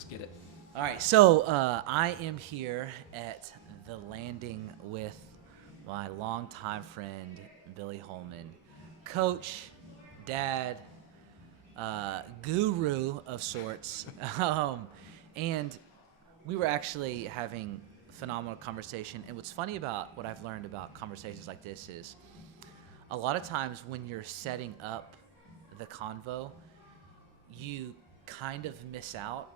Let's get it. All right, so I am here at the landing with my longtime friend, Billy Holman, coach, dad, guru of sorts. And we were actually having phenomenal conversation. And what's funny about what I've learned about conversations like this is a lot of times when you're setting up the convo, you kind of miss out.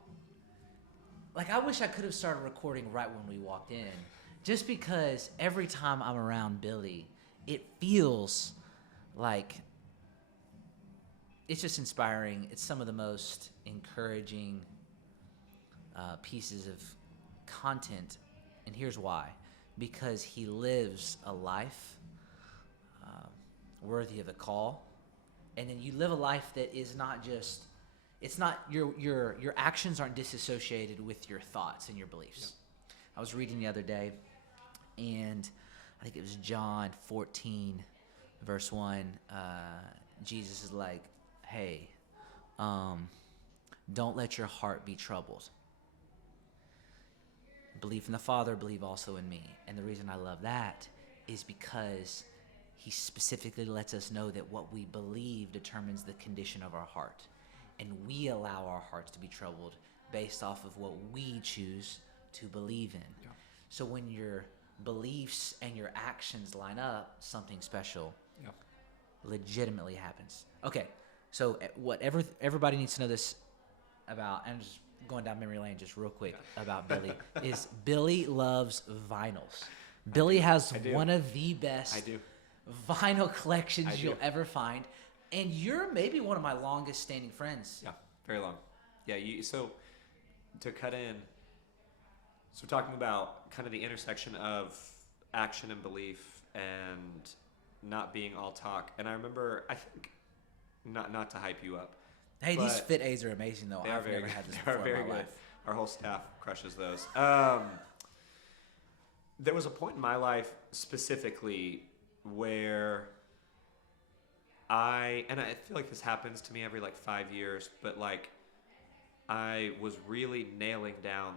Like, I wish I could have started recording right when we walked in, just because every time I'm around Billy, it feels like it's just inspiring. It's some of the most encouraging pieces of content, and here's why. Because he lives a life worthy of the call, and then you live a life that is not just, it's not, your actions aren't disassociated with your thoughts and your beliefs. Yep. I was reading the other day, and I think it was John 14, verse 1. Jesus is like, hey, don't let your heart be troubled. Believe in the Father, believe also in me. And the reason I love that is because he specifically lets us know that what we believe determines the condition of our heart. And we allow our hearts to be troubled based off of what we choose to believe in. Yeah. So when your beliefs and your actions line up, something special legitimately happens. Okay, so what everybody needs to know this about, and I'm just going down memory lane just real quick about Billy, is Billy loves vinyls. Billy has one of the best vinyl collections you'll ever find. And you're maybe one of my longest standing friends. Yeah, very long. Yeah, so to cut in, so we're talking about kind of the intersection of action and belief and not being all talk. And I remember, I think, not to hype you up. Hey, these Fit A's are amazing, though. I've never had this before in my life. Our whole staff crushes those. There was a point in my life specifically where I feel like this happens to me every 5 years, but I was really nailing down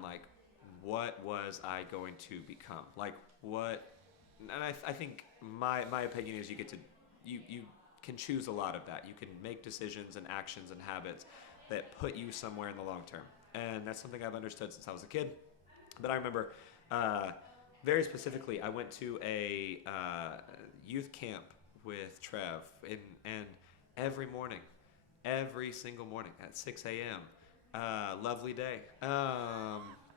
what was I going to become? And I think my opinion is you can choose a lot of that. You can make decisions and actions and habits that put you somewhere in the long term. And that's something I've understood since I was a kid. But I remember very specifically, I went to a youth camp with Trev, and every single morning at 6 a.m. Lovely day.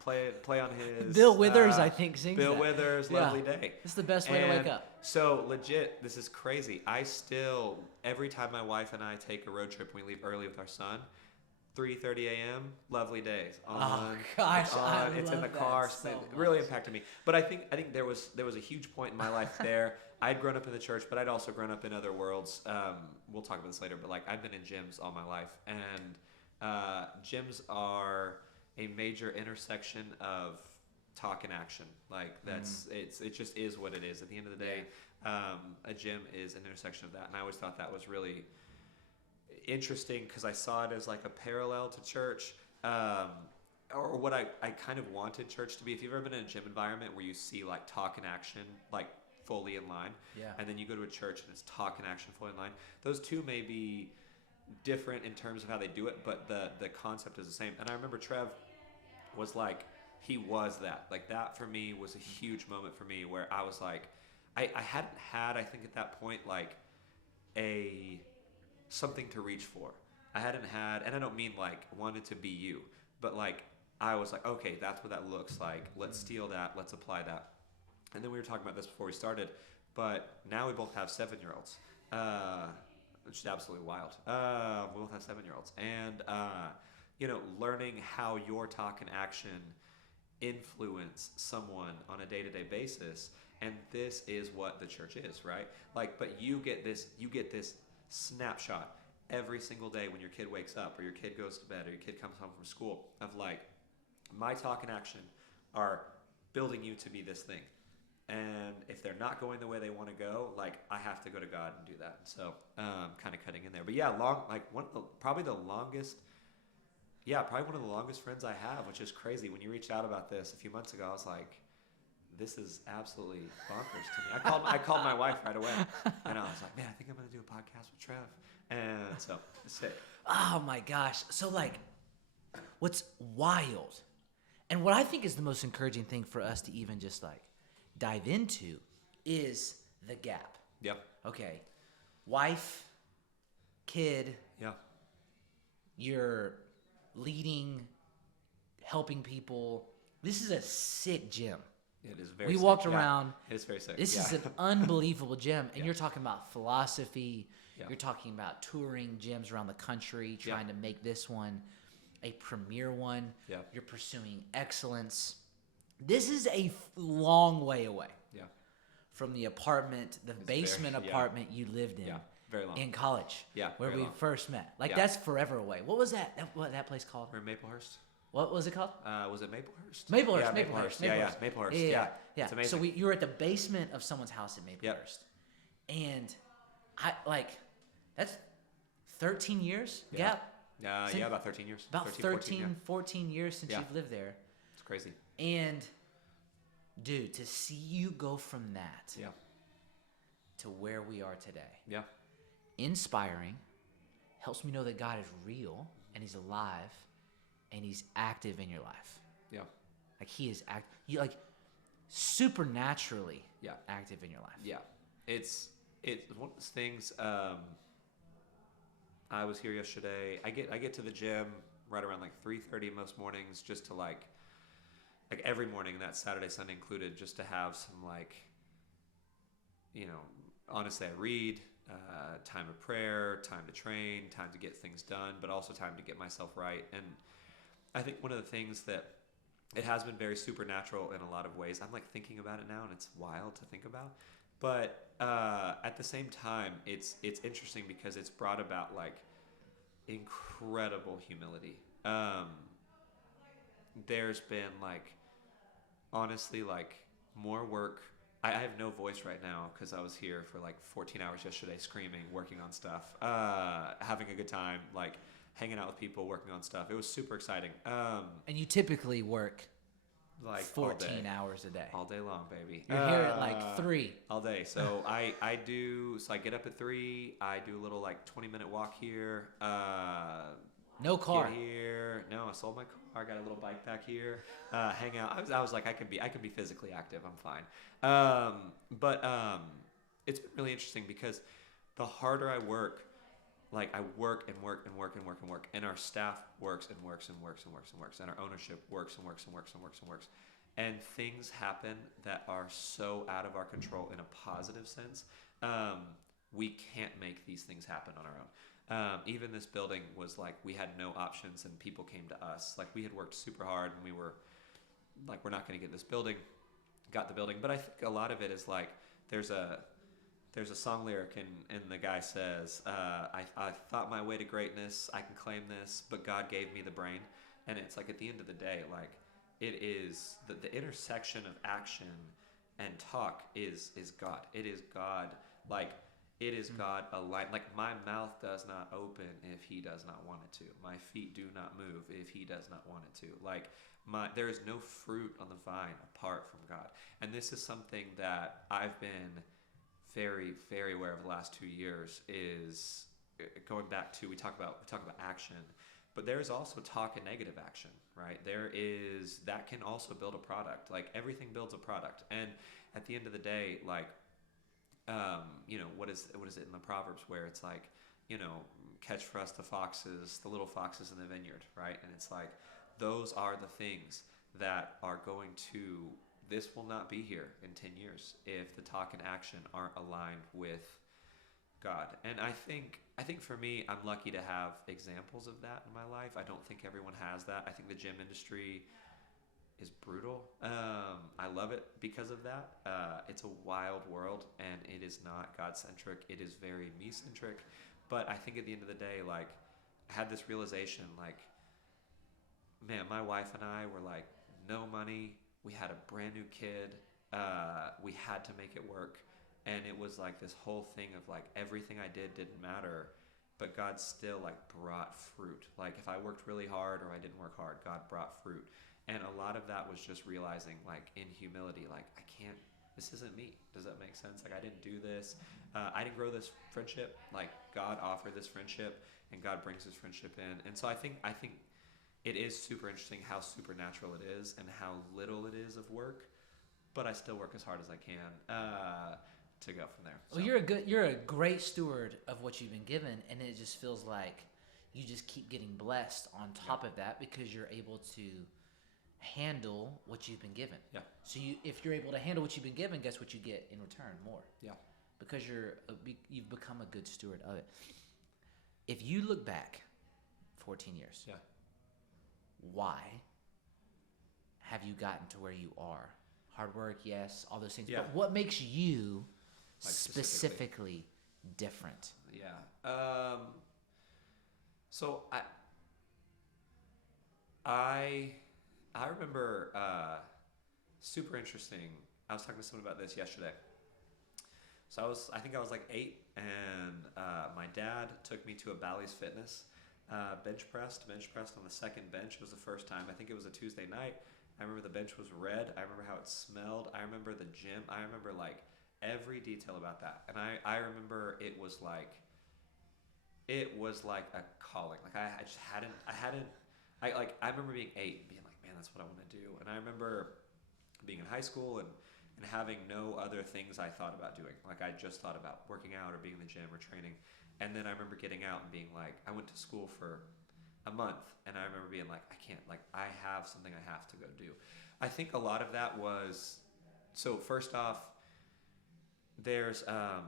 Play on his Bill Withers, I think, sings Bill that. Withers, Lovely Day. It's the best way to wake up. So legit, this is crazy. I still, every time my wife and I take a road trip, we leave early with our son. 3:30 a.m. Lovely Days. Oh gosh, it's in the car. So it really impacted me. But I think there was a huge point in my life there. I'd grown up in the church, but I'd also grown up in other worlds. We'll talk about this later. But I've been in gyms all my life, and gyms are a major intersection of talk and action. It just is what it is. At the end of the day, a gym is an intersection of that, and I always thought that was really interesting because I saw it as a parallel to church, or what I kind of wanted church to be. If you've ever been in a gym environment where you see talk and action fully in line, and then you go to a church and it's talk and action fully in line, those two may be different in terms of how they do it, but the concept is the same. And I remember Trev was he was that. That for me was a huge moment for me where I was I hadn't had, I think at that point, a something to reach for. I hadn't had, and I don't mean wanted to be you, but I was okay, that's what that looks like. Let's steal that. Let's apply that. And then we were talking about this before we started, but now we both have 7-year-olds, which is absolutely wild. We both have 7-year-olds, and learning how your talk and action influence someone on a day-to-day basis. And this is what the church is, right? But you get this snapshot every single day when your kid wakes up or your kid goes to bed or your kid comes home from school of my talk and action are building you to be this thing. And if they're not going the way they want to go, I have to go to God and do that. So kind of cutting in there. But yeah, probably the longest yeah, probably one of the longest friends I have, which is crazy. When you reached out about this a few months ago, I was like, this is absolutely bonkers to me. I called my wife right away, and I was like, man, I think I'm gonna do a podcast with Trev, and so it's sick. Oh my gosh. So like, what's wild, and what I think is the most encouraging thing for us to even just like dive into is the gap. Yeah. Okay. Wife, kid, Yeah. you're leading, helping people. This is a sick gym. It is very We sick. walked Yeah. around. It's very sick. This Yeah. is an unbelievable gym. And Yeah. you're talking about philosophy. Yeah. You're talking about touring gyms around the country, trying to make this one a premier one. Yeah. You're pursuing excellence. This is a long way away Yeah. from the apartment, the basement very- yeah. apartment you lived in. Yeah. Very long. In college, Yeah, where very we long. first met. Like, Yeah. that's forever away. What was that? What that place called? We're in Maplehurst. What was it called? Was it Maplehurst? Maplehurst. Yeah, Maplehurst. Yeah, Maplehurst. Yeah. It's amazing. So you were at the basement of someone's house in Maplehurst, and I like that's 13 years gap. Yeah, about 13 years. About 13, 14 years since Yeah. you've lived there, It's crazy. and dude, to see you go from that Yeah. to where we are today, Yeah. inspiring, helps me know that God is real and He's alive and He's active in your life. Yeah. Like He is like supernaturally Yeah. active in your life. Yeah. It's one of those things. I was here yesterday. I get to the gym right around like 3:30 most mornings, just to like every morning, that Saturday, Sunday included, just to have some honestly, I read, time of prayer, time to train, time to get things done, but also time to get myself right. And I think one of the things that it has been very supernatural in a lot of ways. I'm like thinking about it now, and it's wild to think about. But at the same time, it's interesting because it's brought about like incredible humility. There's been like, honestly, like more work. I have no voice right now because I was here for like 14 hours yesterday, screaming, working on stuff, having a good time, like hanging out with people, working on stuff. It was super exciting. And you typically work Like 14 hours a day. all day long, baby. You're here at like 3. All day. So I get up at 3. I do a little like 20-minute walk here. No car. Get here. No, I sold my car. I got a little bike back here. Hang out. I was like, I can be physically active. I'm fine. But it's been really interesting because the harder I work, like I work and work and work and work and work, and our staff works and works and works and works and works, and our ownership works and works and works and works and works, and things happen that are so out of our control in a positive sense. We can't make these things happen on our own. Even this building was like, we had no options and people came to us. Like we had worked super hard and we were like, we're not going to get this building, got the building. But I think a lot of it is like, there's a song lyric and the guy says, I thought my way to greatness, I can claim this, but God gave me the brain. And it's like, at the end of the day, like it is the intersection of action and talk is God. It is God. Like, it is God aligned. Like, my mouth does not open if He does not want it to. My feet do not move if He does not want it to. Like, there is no fruit on the vine apart from God. And this is something that I've been very, very aware of the last 2 years, is going back to, we talk about action, but there's also talk and negative action, right? That can also build a product. Like, everything builds a product. And at the end of the day, like, what is it in the Proverbs where it's like, catch for us the little foxes in the vineyard, right? And it's like, those are the things that are going to, this will not be here in 10 years if the talk and action aren't aligned with God. And I think for me, I'm lucky to have examples of that in my life. I don't think everyone has that. I think the gym industry is brutal. I love it because of that. It's a wild world, and it is not God-centric. It is very me-centric. But I think at the end of the day, like, I had this realization, like, man, my wife and I were like, no money. We had a brand new kid. We had to make it work. And it was like this whole thing of like, everything I did didn't matter. but God still like brought fruit. Like if I worked really hard or I didn't work hard, God brought fruit. And a lot of that was just realizing, like, in humility, like, I can't, this isn't me. Does that make sense? Like, I didn't do this. I didn't grow this friendship. Like, God offered this friendship, and God brings this friendship in. And so I think it is super interesting how supernatural it is and how little it is of work, but I still work as hard as I can to go from there. So. Well, you're a great steward of what you've been given, and it just feels like you just keep getting blessed on top of that because you're able to handle what you've been given. Yeah. So if you're able to handle what you've been given, guess what you get in return? More. Yeah. Because you've become a good steward of it. If you look back 14 years, why have you gotten to where you are? Hard work, yes, all those things. Yeah. But what makes you Like specifically different? Yeah. So I remember super interesting. I was talking to someone about this yesterday. So I think I was like 8, and my dad took me to a Bally's Fitness bench pressed on the second bench. It was the first time. I think it was a Tuesday night. I remember the bench was red. I remember how it smelled. I remember the gym. I remember like every detail about that. And I remember it was like a calling. Like I remember being 8 and being like, man, that's what I want to do. And I remember being in high school and having no other things I thought about doing. Like I just thought about working out or being in the gym or training. And then I remember getting out and being like, I went to school for a month, and I remember being like, I can't, like, I have something I have to go do. I think a lot of that was, so first off, there's, I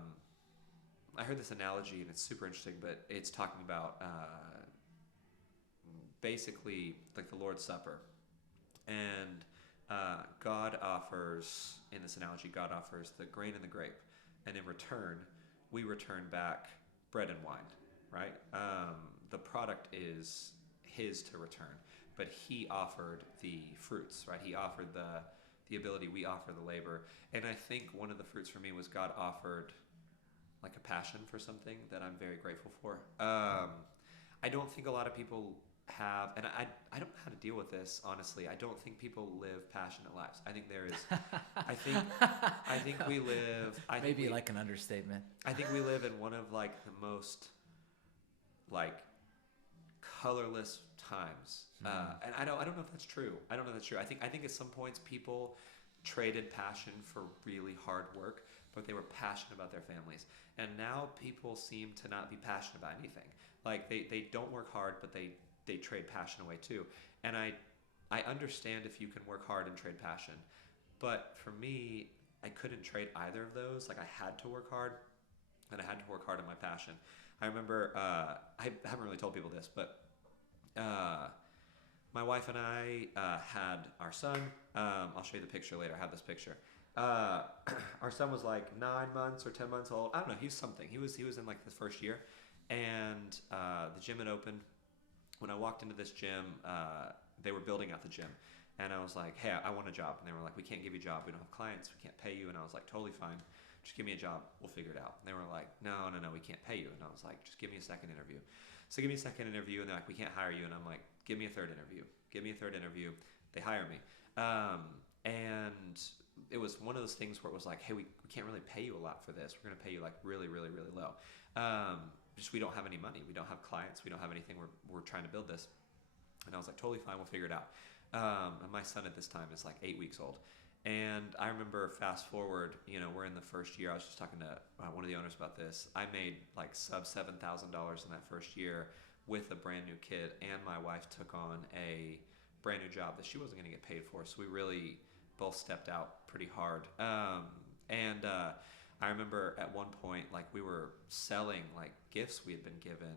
heard this analogy, and it's super interesting, but it's talking about basically like the Lord's Supper. And God offers, in this analogy, God offers the grain and the grape. And in return, we return back bread and wine, right? The product is his to return, but he offered the fruits, right? He offered the ability, we offer the labor. And I think one of the fruits for me was God offered like a passion for something that I'm very grateful for. I don't think a lot of people have, and I don't know how to deal with this, honestly. I don't think people live passionate lives. I think there is, I think we live, Maybe like an understatement. I think we live in one of like the most like colorless times. And I don't know if that's true. I don't know if that's true. I think at some points people traded passion for really hard work, but they were passionate about their families. And now people seem to not be passionate about anything. Like they don't work hard, but they trade passion away too. And I understand if you can work hard and trade passion, but for me, I couldn't trade either of those. Like I had to work hard, and I had to work hard on my passion. I remember, I haven't really told people this, but my wife and I had our son. I'll show you the picture later. I have this picture. Our son was like 9 months or 10 months old. I don't know. He was something. He was in like the first year, and the gym had opened. When I walked into this gym, they were building out the gym, and I was like, "Hey, I want a job." And they were like, "We can't give you a job. We don't have clients. We can't pay you." And I was like, "Totally fine. Just give me a job. We'll figure it out." And they were like, No, we can't pay you. And I was like, "Just give me a second interview." So give me a second interview, and they're like, "We can't hire you." And I'm like, "Give me a third interview. Give me a third interview." They hire me. And it was one of those things where it was like, "Hey, we can't really pay you a lot for this. We're going to pay you like really, really, really low. Just we don't have any money. We don't have clients. We don't have anything. We're trying to build this." And I was like, "Totally fine. We'll figure it out." And my son at this time is like 8 weeks old. And I remember fast forward, we're in the first year. I was just talking to one of the owners about this. I made like sub $7,000 in that first year with a brand new kid, and my wife took on a brand new job that she wasn't going to get paid for. So we really both stepped out pretty hard. And I remember at one point, like we were selling like gifts we had been given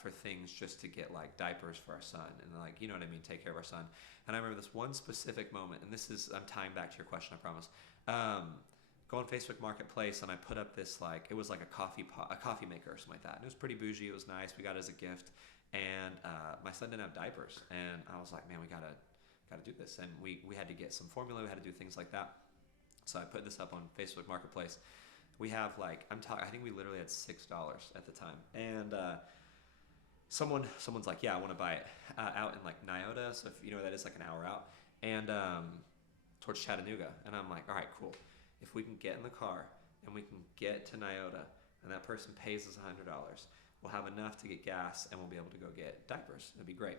for things just to get like diapers for our son and like, you know what I mean, take care of our son. And I remember this one specific moment, and I'm tying back to your question, I promise. Go on Facebook Marketplace, and I put up this like, it was like a coffee maker or something like that. And it was pretty bougie. It was nice. We got it as a gift. And my son didn't have diapers, and I was like, man, we gotta do this. And we had to get some formula. We had to do things like that. So I put this up on Facebook Marketplace. We have like I think we literally had $6 at the time, and someone's like, yeah, I want to buy it out in like Nyota, so if you know where that is, like an hour out, and towards Chattanooga, and I'm like, all right, cool. If we can get in the car and we can get to Nyota, and that person pays us $100, we'll have enough to get gas, and we'll be able to go get diapers. It'd be great.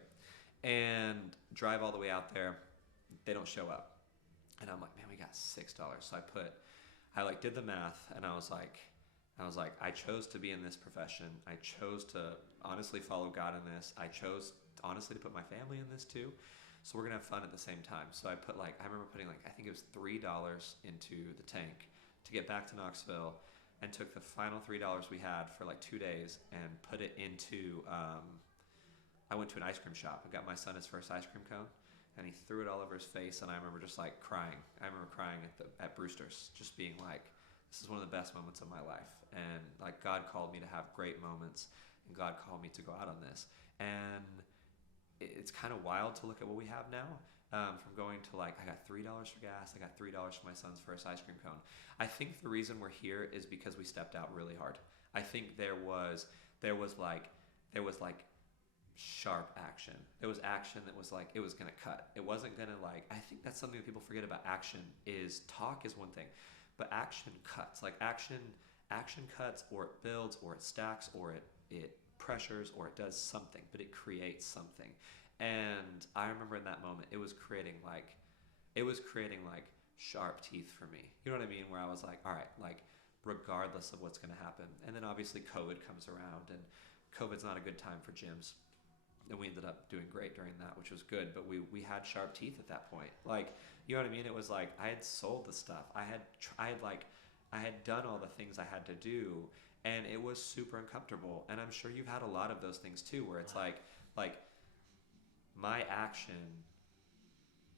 And drive all the way out there. They don't show up, and I'm like, man, we got $6. So I like did the math, and I was like, I chose to be in this profession. I chose to honestly follow God in this. I chose honestly to put my family in this too. So we're gonna have fun at the same time. So I remember putting like, I think it was $3 into the tank to get back to Knoxville, and took the final $3 we had for like 2 days and put it into, I went to an ice cream shop and got my son his first ice cream cone, and he threw it all over his face, and I remember just like crying. I remember crying at Brewster's, just being like, this is one of the best moments of my life. And like, God called me to have great moments, and God called me to go out on this. And it's kind of wild to look at what we have now, from going to like, I got $3 for gas, I got $3 for my son's first ice cream cone. I think the reason we're here is because we stepped out really hard. I think there was like sharp action. There was action that was like, it was gonna cut. It wasn't gonna like, I think that's something that people forget about action, is talk is one thing, but action cuts. Like action cuts, or it builds, or it stacks, or it pressures, or it does something, but it creates something. And I remember in that moment, it was creating like sharp teeth for me. You know what I mean? Where I was like, all right, like regardless of what's going to happen. And then obviously COVID comes around, and COVID's not a good time for gyms. And we ended up doing great during that, which was good. But we had sharp teeth at that point. Like, you know what I mean? It was like, I had sold the stuff. I had done all the things I had to do, and it was super uncomfortable. And I'm sure you've had a lot of those things too, where it's like my action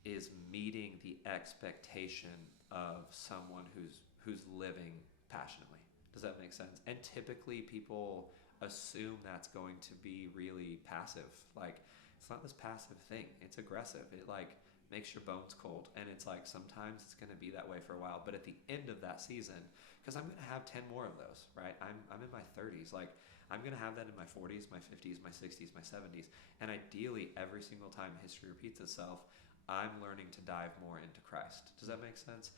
is meeting the expectation of someone who's living passionately. Does that make sense? And typically people assume that's going to be really passive. Like, it's not this passive thing. It's aggressive. It like makes your bones cold. And it's like, sometimes it's going to be that way for a while. But at the end of that season, because I'm going to have 10 more of those, right? I'm in my 30s. Like, I'm going to have that in my 40s, my 50s, my 60s, my 70s. And ideally, every single time history repeats itself, I'm learning to dive more into Christ. Does that make sense?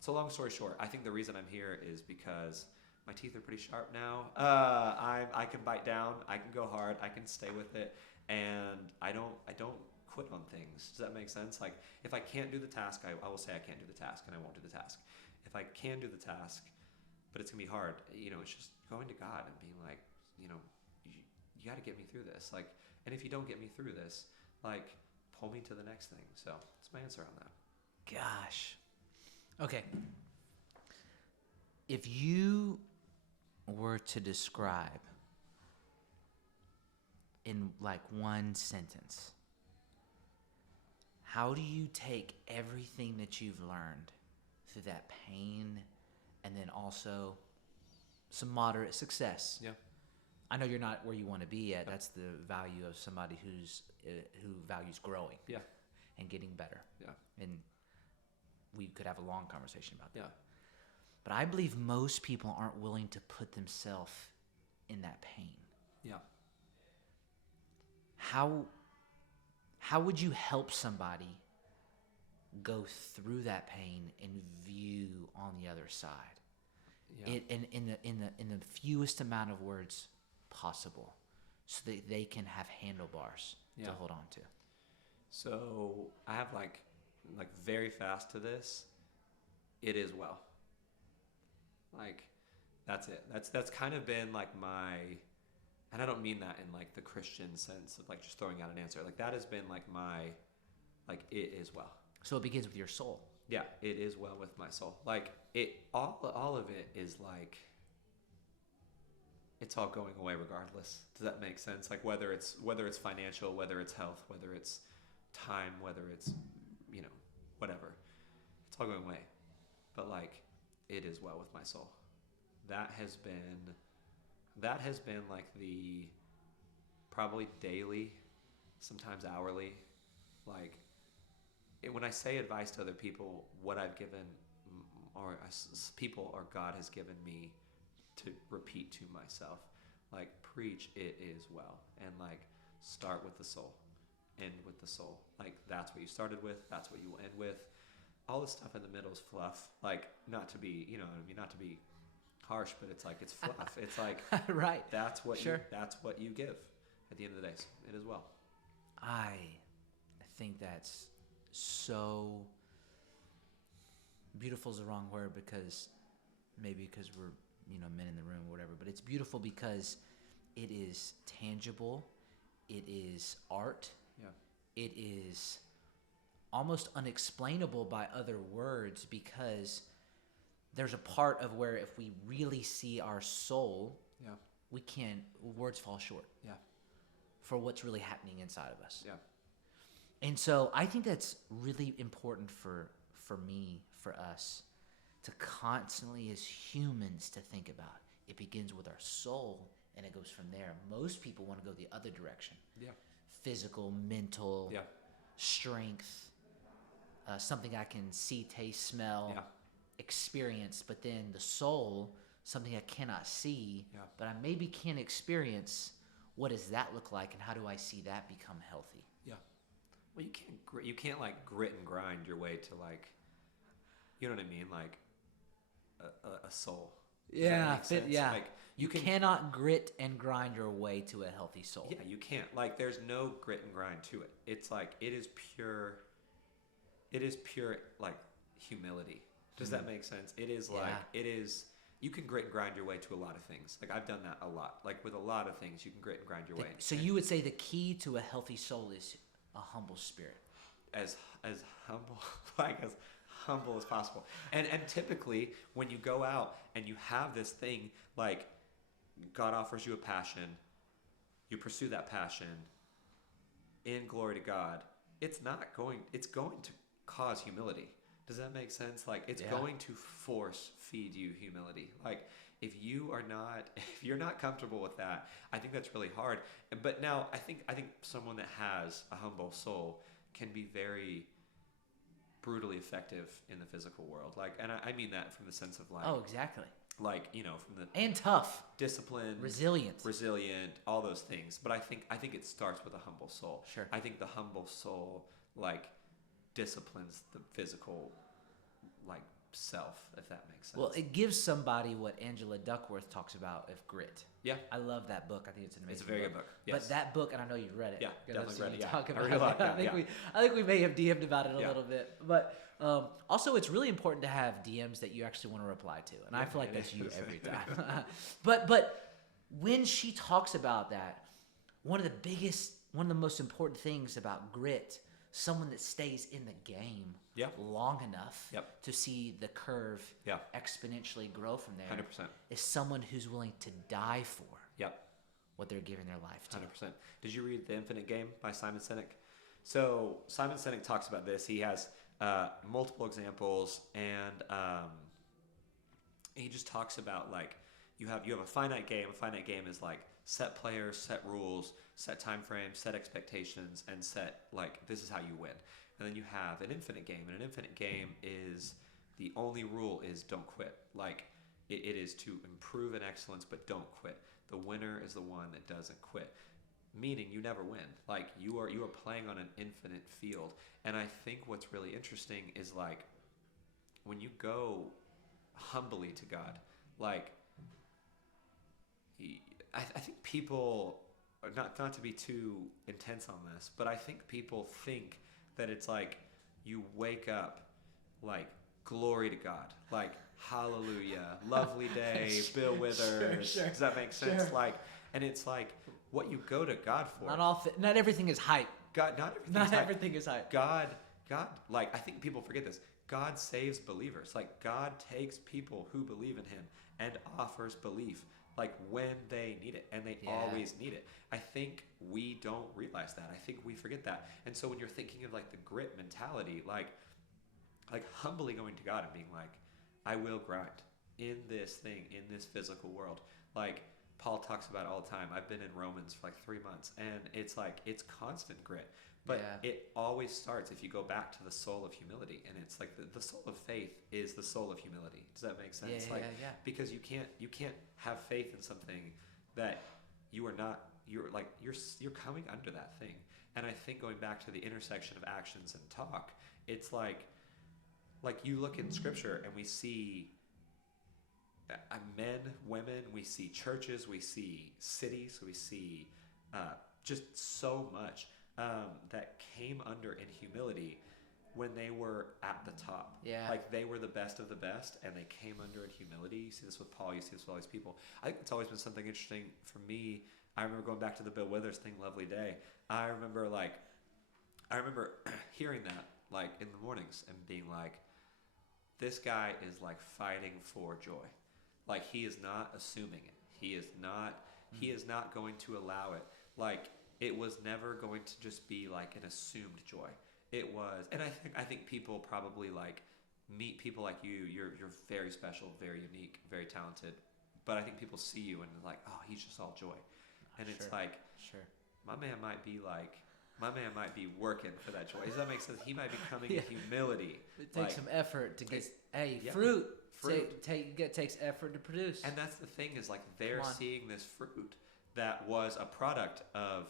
So long story short, I think the reason I'm here is because my teeth are pretty sharp now. I can bite down. I can go hard. I can stay with it, and I don't quit on things. Does that make sense? Like, if I can't do the task, I will say I can't do the task, and I won't do the task. If I can do the task, but it's gonna be hard, it's just going to God and being like, you got to get me through this. Like, and if you don't get me through this, like, pull me to the next thing. So that's my answer on that. Gosh. Okay. If you were to describe in like one sentence, how do you take everything that you've learned through that pain and then also some moderate success? Yeah. I know you're not where you want to be at. That's the value of somebody who values growing. Yeah. And getting better. Yeah. And we could have a long conversation about that. Yeah. But I believe most people aren't willing to put themselves in that pain. Yeah. How would you help somebody go through that pain and view on the other side? Yeah. In the fewest amount of words possible, so that they can have handlebars to hold on to. So I have like very fast to this. It is well. Like, that's it. That's kind of been like my, and I don't mean that in like the Christian sense of like just throwing out an answer. Like, that has been like my, like, it is well. So it begins with your soul. Yeah, it is well with my soul. Like, it all of it is like, it's all going away regardless. Does that make sense? Like, whether it's financial, whether it's health, whether it's time, whether it's, whatever, it's all going away. But like, it is well with my soul. That has been like the probably daily, sometimes hourly, like, when I say advice to other people, what I've given people or God has given me to repeat to myself. Like, preach it is well, and like start with the soul, end with the soul. Like, that's what you started with, that's what you will end with. All the stuff in the middle is fluff. Like, not to be, not to be harsh, but it's like, it's fluff. It's like, right. That's what Sure. that's what you give at the end of the day. So it is well. I think that's so beautiful is the wrong word, because maybe because we're men in the room or whatever, but it's beautiful because it is tangible, it is art, it is almost unexplainable by other words, because there's a part of where if we really see our soul, we can't, words fall short for what's really happening inside of us. And so I think that's really important for me, for us, to constantly as humans to think about. It begins with our soul and it goes from there. Most people want to go the other direction. Physical, mental, strength, something I can see, taste, smell, experience, but then the soul, something I cannot see, but I maybe can experience. What does that look like, and how do I see that become healthy? Well, you can't like grit and grind your way to like, you know what I mean, like a soul. Like you cannot grit and grind your way to a healthy soul. You can't. Like, there's no grit and grind to it. It's like it is pure like humility. Does that make sense? It is you can grit and grind your way to a lot of things. Like, I've done that a lot. Like, with a lot of things, you can grit and grind your way. So you would say the key to a healthy soul is a humble spirit. As humble, like as humble as possible. And typically, when you go out and you have this thing, like, God offers you a passion, you pursue that passion in glory to God, it's going to cause humility. Does that make sense? Like, it's going to force feed you humility. Like, if you're not comfortable with that, I think that's really hard. But now I think someone that has a humble soul can be very brutally effective in the physical world. Like, and I mean that from the sense of like, exactly. Like, from the and tough, discipline, resilient, all those things. But I think it starts with a humble soul. Sure. I think the humble soul like disciplines the physical like self, if that makes sense. Well, it gives somebody what Angela Duckworth talks about of grit. Yeah. I love that book. I think it's an amazing book. It's a very good book. Yes. But that book, and I know you've read it. Yeah, definitely read it. Yeah. Talk about it. I think we may have DM'd about it a little bit. But also, it's really important to have DMs that you actually want to reply to. And I feel like that's you every time. But when she talks about that, one of the most important things about grit, someone that stays in the game long enough to see the curve exponentially grow from there 100%. Is someone who's willing to die for what they're giving their life to. 100%. Did you read The Infinite Game by Simon Sinek? So Simon Sinek talks about this. He has multiple examples, and he just talks about like you have a finite game. A finite game is like set players, set rules, set time frames, set expectations, and set like this is how you win. And then you have an infinite game, and an infinite game is the only rule is don't quit. Like it is to improve in excellence, but don't quit. The winner is the one that doesn't quit. Meaning you never win. Like you are playing on an infinite field. And I think what's really interesting is like when you go humbly to God, like I think people, not to be too intense on this, but I think people think that it's like you wake up like glory to God, like hallelujah, lovely day, Bill Withers. Sure. Does that make sense? Sure. Like, and it's like what you go to God for. Not everything is hype. God, not everything is hype. God, like I think people forget this. God saves believers. Like God takes people who believe in Him and offers belief. Like when they need it, and they always need it. I think we don't realize that. I think we forget that. And so when you're thinking of like the grit mentality, like humbly going to God and being like, I will grind in this thing, in this physical world. Like Paul talks about it all the time. I've been in Romans for like 3 months, and it's like, it's constant grit. But Yeah. it always starts, if you go back to the soul of humility, and it's like the soul of faith is the soul of humility. Does that make sense? Yeah, Like, yeah, yeah. because you can't have faith in something that you are not, you're coming under that thing. And I think going back to the intersection of actions and talk, it's like you look in scripture and we see men, women, we see churches, we see cities, we see just so much that came under in humility when they were at the top. Yeah. Like they were the best of the best and they came under in humility. You see this with Paul, you see this with all these people. I think it's always been something interesting for me. I remember going back to the Bill Withers thing, Lovely Day. I remember hearing that like in the mornings and being like, this guy is like fighting for joy. Like he is not assuming it. He is not going to allow it. Like it was never going to just be like an assumed joy. It was, and I think people probably like meet people like you. You're very special, very unique, very talented. But I think people see you and they're like, oh, he's just all joy. And Sure. it's like, Sure. my man might be working for that joy. Does that make sense? He might be coming Yeah. in humility. It takes some effort to get. Hey, yeah. fruit. Fruit. Takes effort to produce. And that's the thing is like they're Come on. seeing this fruit that was a product of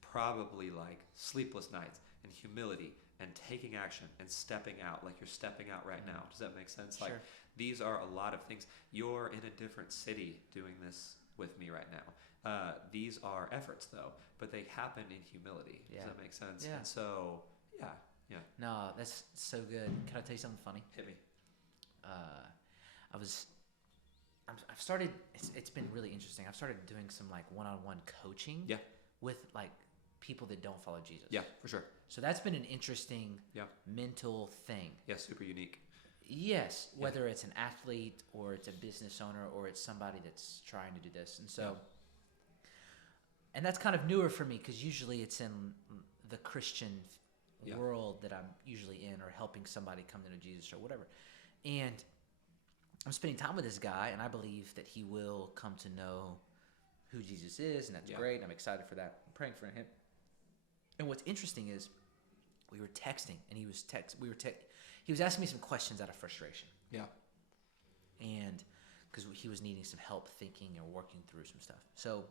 probably like sleepless nights and humility and taking action and stepping out like you're stepping out right now. Does that make sense? Like Sure. these are a lot of things. You're in a different city doing this with me right now. These are efforts though, but they happen in humility. Yeah. Does that make sense? Yeah. And so, yeah. No, that's so good. Can I tell you something funny? Hit me. I've started. It's been really interesting. I've started doing some like one-on-one coaching. Yeah. With like people that don't follow Jesus. Yeah, for sure. So that's been an interesting Yeah. mental thing. Yeah, super unique. Yes, whether it's an athlete or it's a business owner or it's somebody that's trying to do this. And so, and that's kind of newer for me because usually it's in the Christian world that I'm usually in or helping somebody come to know Jesus or whatever. And I'm spending time with this guy and I believe that he will come to know who Jesus is, and that's great. And I'm excited for that. I'm praying for him. And what's interesting is we were texting and he was asking me some questions out of frustration. Yeah. And because he was needing some help thinking or working through some stuff. So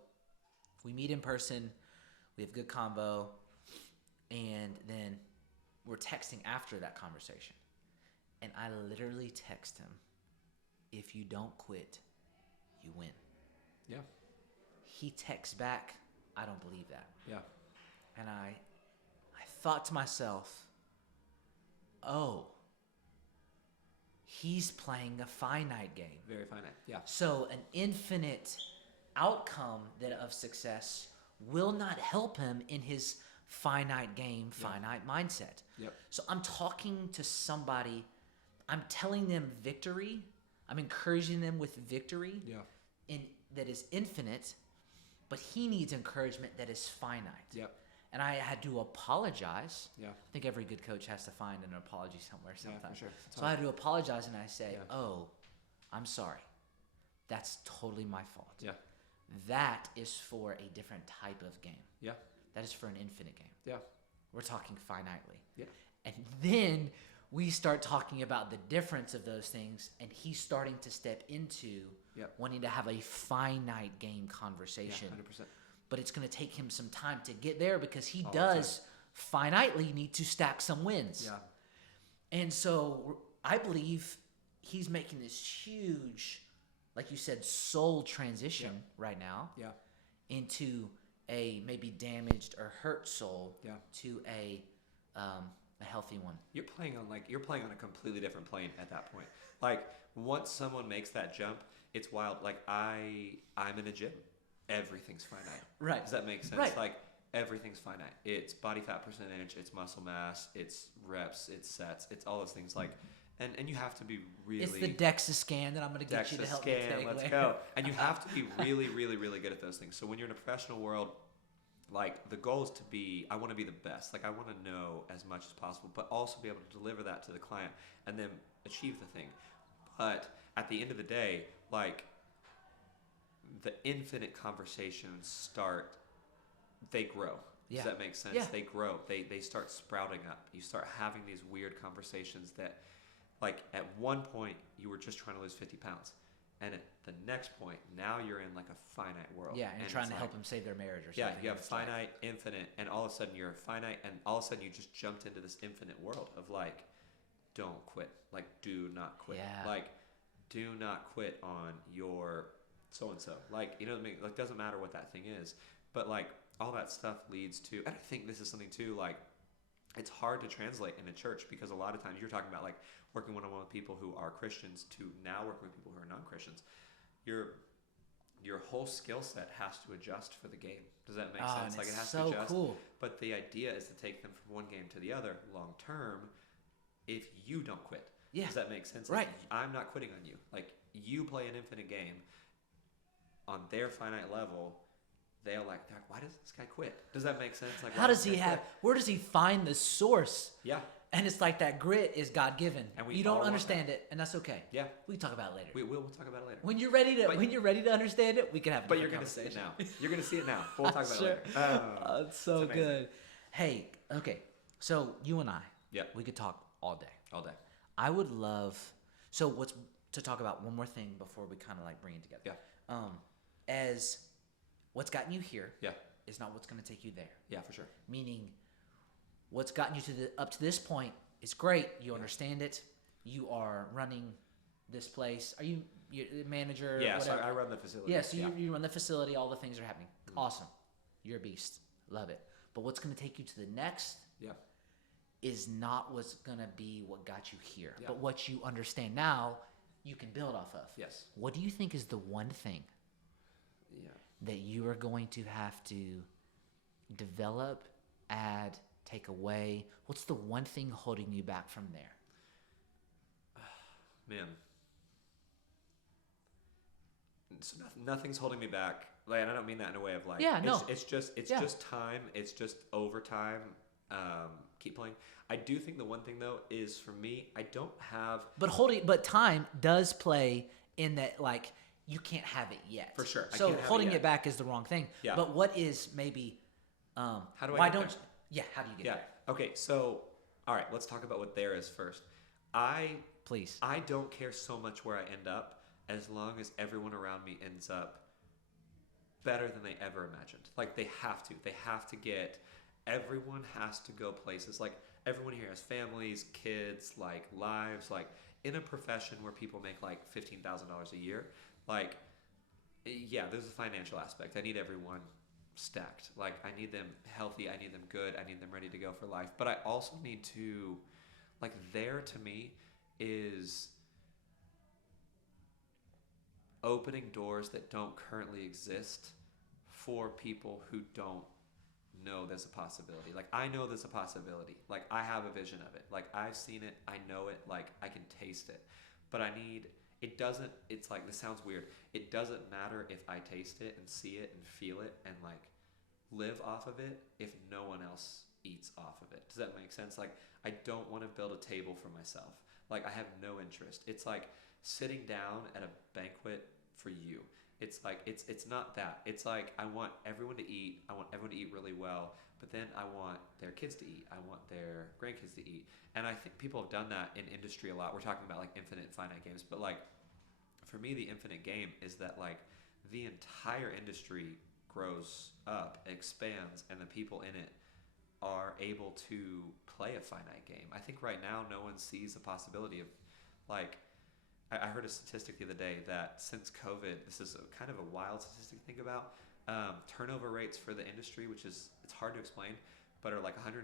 we meet in person, we have good convo, and then we're texting after that conversation. And I literally text him, if you don't quit, you win. Yeah. He texts back, I don't believe that. Yeah. And I thought to myself, oh, he's playing a finite game. Very finite. Yeah. So an infinite outcome of success will not help him in his finite game, finite mindset. Yep. So I'm talking to somebody, I'm telling them victory, I'm encouraging them with victory that is infinite, but he needs encouragement that is finite. Yep. And I had to apologize. Yeah. I think every good coach has to find an apology somewhere sometime. Yeah, for sure. So I had to apologize and I say, oh, I'm sorry. That's totally my fault. Yeah. That is for a different type of game. Yeah. That is for an infinite game. Yeah. We're talking finitely. Yeah. And then we start talking about the difference of those things, and he's starting to step into wanting to have a finite game conversation. Yeah, 100%. But it's going to take him some time to get there because he does finitely need to stack some wins. Yeah. And so I believe he's making this huge, like you said, soul transition right now into a maybe damaged or hurt soul to a healthy one. You're playing on a completely different plane at that point. Like once someone makes that jump, it's wild. Like I'm in a gym. Everything's finite. Right. Does that make sense? Right. Like everything's finite. It's body fat percentage, it's muscle mass, it's reps, it's sets, it's all those things. Like, and you have to be really. It's the DEXA scan that I'm going to get you to help me take. Let's go. And you have to be really, really, really good at those things. So when you're in a professional world, like the goal is to be, I want to be the best. Like I want to know as much as possible, but also be able to deliver that to the client and then achieve the thing. But at the end of the day, like the infinite conversations they grow. Does that make sense? Yeah. They grow. They start sprouting up. You start having these weird conversations that, like, at one point you were just trying to lose 50 pounds. And at the next point, now you're in like a finite world. Yeah, and trying to like, help them save their marriage or yeah, something. you have finite, infinite, and all of a sudden you're finite, and all of a sudden you just jumped into this infinite world of like, don't quit. Like, do not quit. Yeah. Like, do not quit on your so-and-so. Like, you know what I mean? Like, doesn't matter what that thing is. But like, all that stuff leads to, and I think this is something too, like, it's hard to translate in a church because a lot of times you're talking about like working one-on-one with people who are Christians to now working with people who are non-Christians. Your whole skill set has to adjust for the game. Does that make sense? Like, it has to adjust. Cool. But the idea is to take them from one game to the other long term if you don't quit. Yeah. Does that make sense? Right. Like, I'm not quitting on you. Like, you play an infinite game on their finite level. They're like, why does this guy quit? Does that make sense? Like, how does he have? Where does he find the source? Yeah. And it's like that grit is God given. And you don't understand it, and that's okay. Yeah. We can talk about it later. We'll talk about it later. When you're ready to understand it, we can have. But you're gonna see it now. You're gonna see it now. We'll talk about it later. It's so good. Hey, okay. So you and I, yeah, we could talk all day. All day. I would love. So what's to talk about one more thing before we kind of like bring it together. Yeah. As what's gotten you here. Yeah. Is not what's going to take you there. Yeah, for sure. Meaning, what's gotten you to up to this point is great. You understand it. You are running this place. Are you the manager? Yeah, whatever? so I run the facility. Yeah, so you run the facility. All the things are happening. Mm-hmm. Awesome. You're a beast. Love it. But what's going to take you to the next? Yeah. Is not what's going to be what got you here. Yeah. But what you understand now, you can build off of. Yes. What do you think is the one thing? Yeah. That you are going to have to develop, add, take away? What's the one thing holding you back from there? Man. So nothing's holding me back. Like, and I don't mean that in a way of like, it's just time. It's just overtime. Keep playing. I do think the one thing though is for me, I don't have. But time does play in that, like, you can't have it yet. For sure. So holding it back is the wrong thing. Yeah. But what is maybe? How do I? Why get don't? there? Yeah. How do you get there? Okay. So, all right. Let's talk about what there is first. Please. I don't care so much where I end up as long as everyone around me ends up better than they ever imagined. Like, they have to. They have to get. Everyone has to go places. Like, everyone here has families, kids, like, lives, like, in a profession where people make like $15,000 a year. Like, yeah, there's a financial aspect. I need everyone stacked. Like, I need them healthy. I need them good. I need them ready to go for life. But I also need to, like, there to me is opening doors that don't currently exist for people who don't know there's a possibility. Like, I know there's a possibility. Like, I have a vision of it. Like, I've seen it. I know it. Like, I can taste it. But it's like, this sounds weird. It doesn't matter if I taste it and see it and feel it and like live off of it if no one else eats off of it. Does that make sense? Like, I don't want to build a table for myself. Like, I have no interest. It's like sitting down at a banquet for you. It's like, it's not that. It's like, I want everyone to eat. I want everyone to eat really well, but then I want their kids to eat. I want their grandkids to eat. And I think people have done that in industry a lot. We're talking about like infinite and finite games, but like, for me, the infinite game is that like the entire industry grows up, expands, and the people in it are able to play a finite game. I think right now no one sees the possibility of, like, I heard a statistic the other day that since COVID, this is kind of a wild statistic to think about, turnover rates for the industry, which is, it's hard to explain, but are like 157%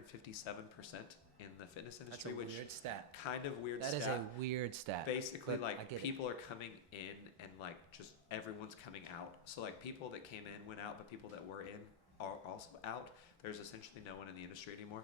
in the fitness industry. That's a which weird stat. Kind of weird That stat. is a weird stat. Basically, like, people it. are coming in and like just everyone's coming out. So like people that came in went out, but people that were in are also out. There's essentially no one in the industry anymore.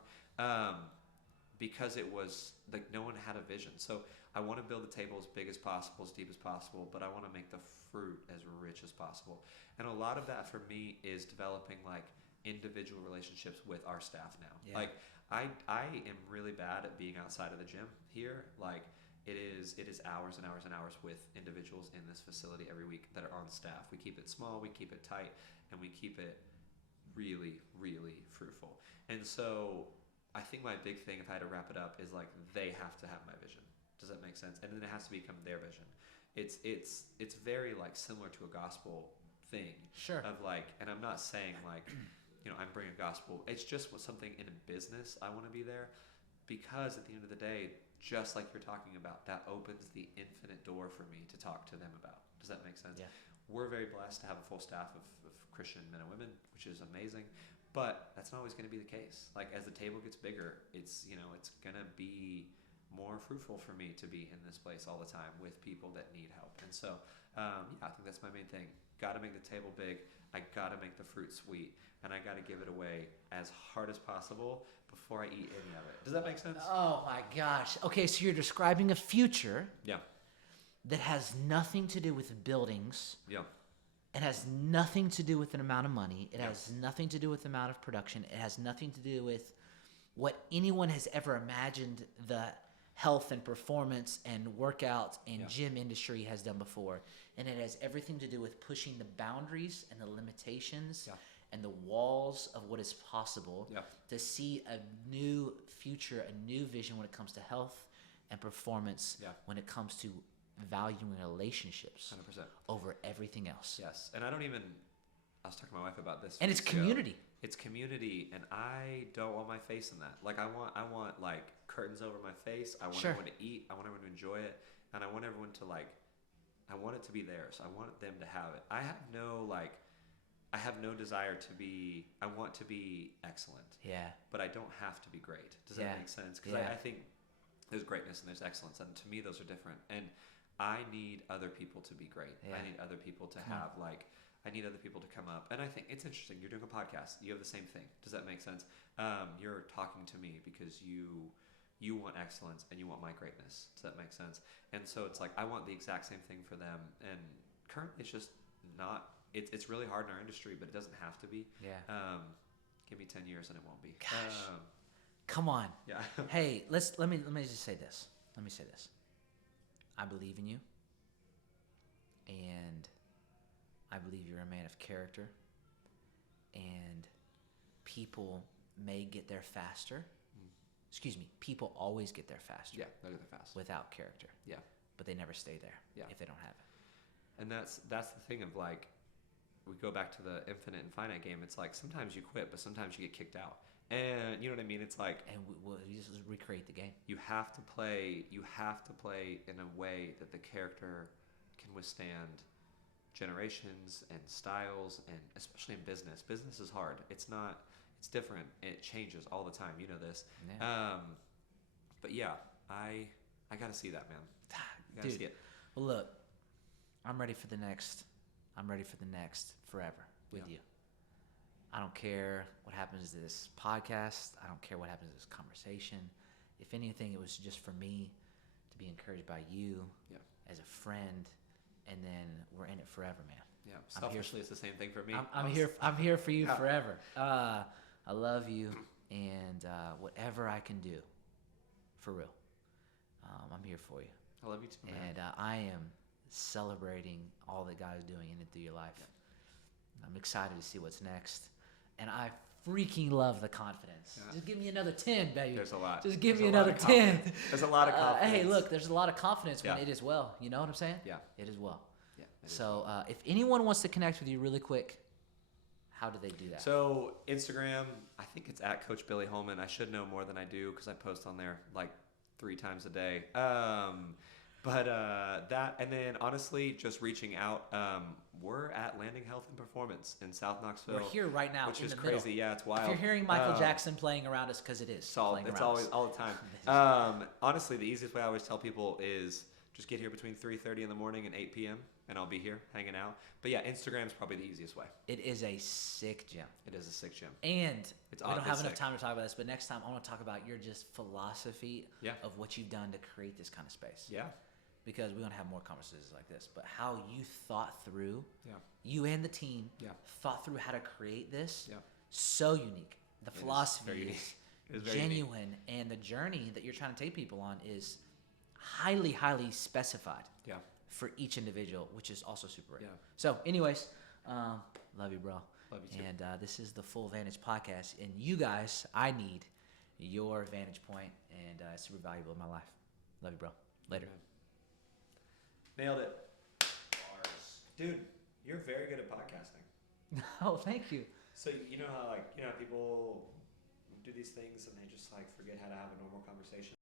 Because it was like no one had a vision. So I want to build the table as big as possible, as deep as possible, but I want to make the fruit as rich as possible. And a lot of that for me is developing like individual relationships with our staff now. Yeah. Like I am really bad at being outside of the gym here. Like it is hours and hours and hours with individuals in this facility every week that are on staff. We keep it small, we keep it tight, and we keep it really, really fruitful. And so I think my big thing, if I had to wrap it up, is like they have to have my vision. Does that make sense? And then it has to become their vision. It's very like similar to a gospel thing. Sure. Of like, and I'm not saying like, I'm bringing gospel. It's just something in a business. I want to be there because at the end of the day, just like you're talking about, that opens the infinite door for me to talk to them about. Does that make sense? Yeah. We're very blessed to have a full staff of Christian men and women, which is amazing. But that's not always going to be the case. Like as the table gets bigger, it's going to be more fruitful for me to be in this place all the time with people that need help. And so, I think that's my main thing. Got to make the table big. I got to make the fruit sweet. And I got to give it away as hard as possible before I eat any of it. Does that make sense? Oh my gosh. Okay, so you're describing a future that has nothing to do with buildings. Yeah. It has nothing to do with an amount of money. It has nothing to do with the amount of production. It has nothing to do with what anyone has ever imagined the health and performance and workout and gym industry has done before. And it has everything to do with pushing the boundaries and the limitations and the walls of what is possible to see a new future, a new vision when it comes to health and performance, when it comes to valuing relationships 100%. over everything else. Yes. And I was talking to my wife about this. And it's community. It's community, and I don't want my face in that. Like I want like curtains over my face. I want everyone to eat. I want everyone to enjoy it, and I want everyone to I want it to be theirs. I want them to have it. I have no desire to be. I want to be excellent. Yeah. But I don't have to be great. Does that make sense? Because I think there's greatness and there's excellence, and to me those are different. And I need other people to be great. Yeah. I need other people to have I need other people to come up. And I think it's interesting. You're doing a podcast. You have the same thing. Does that make sense? You're talking to me because you want excellence and you want my greatness. Does that make sense? And so it's like I want the exact same thing for them. And currently it's just not. It's really hard in our industry, but it doesn't have to be. Yeah. Give me 10 years and it won't be. Gosh. Come on. Yeah. Hey, let me just say this. Let me say this. I believe in you. And I believe you're a man of character, and people may get there faster. Excuse me, people always get there faster. Yeah, they get there fast. Without character. Yeah. But they never stay there if they don't have it. And that's the thing of like, we go back to the infinite and finite game. It's like sometimes you quit, but sometimes you get kicked out. And you know what I mean? It's like... And we just recreate the game. You have to play in a way that the character can withstand generations and styles, and especially in business. Business is hard. It's different. It changes all the time. You know this. Yeah. But yeah, I got to see that, man. Dude, see it. Well, look, I'm ready for the next forever with you. I don't care what happens to this podcast. I don't care what happens to this conversation. If anything, it was just for me to be encouraged by you as a friend, and then we're in it forever, man. Yeah, selfishly, it's the same thing for me. I'm here for you forever. I love you, and whatever I can do, for real, I'm here for you. I love you too, man. And I am celebrating all that God is doing in and through your life. I'm excited to see what's next. And I freaking love the confidence. Yeah. Just give me another 10, baby. There's a lot. Just give me another 10. There's a lot of confidence. Hey, look, there's a lot of confidence when it is well. You know what I'm saying? Yeah. It is well. Yeah. So if anyone wants to connect with you really quick, how do they do that? So Instagram, I think it's at Coach Billy Holman. I should know more than I do because I post on there like 3 times a day. But that, and then honestly, just reaching out. We're at Landing Health and Performance in South Knoxville. We're here right now, which in is the crazy. Middle. Yeah, it's wild. If you're hearing Michael Jackson playing around us, because it is. It's always all the time. Honestly, the easiest way I always tell people is just get here between 3:30 in the morning and 8 p.m. and I'll be here hanging out. But yeah, Instagram's probably the easiest way. It is a sick gym. It is a sick gym. And we don't have enough time to talk about this, but next time I want to talk about your just philosophy of what you've done to create this kind of space. Yeah. Because we're going to have more conversations like this, but how you thought through, you and the team thought through how to create this, so unique. The philosophy is genuine, and the journey that you're trying to take people on is highly, highly specified for each individual, which is also super rare. Yeah. So anyways, love you, bro. Love you too. And this is the Full Vantage Podcast. And you guys, I need your vantage point, and it's super valuable in my life. Love you, bro. Later. Nailed it. Bars. Dude, you're very good at podcasting. Oh, thank you. So you know how people do these things and they just like forget how to have a normal conversation?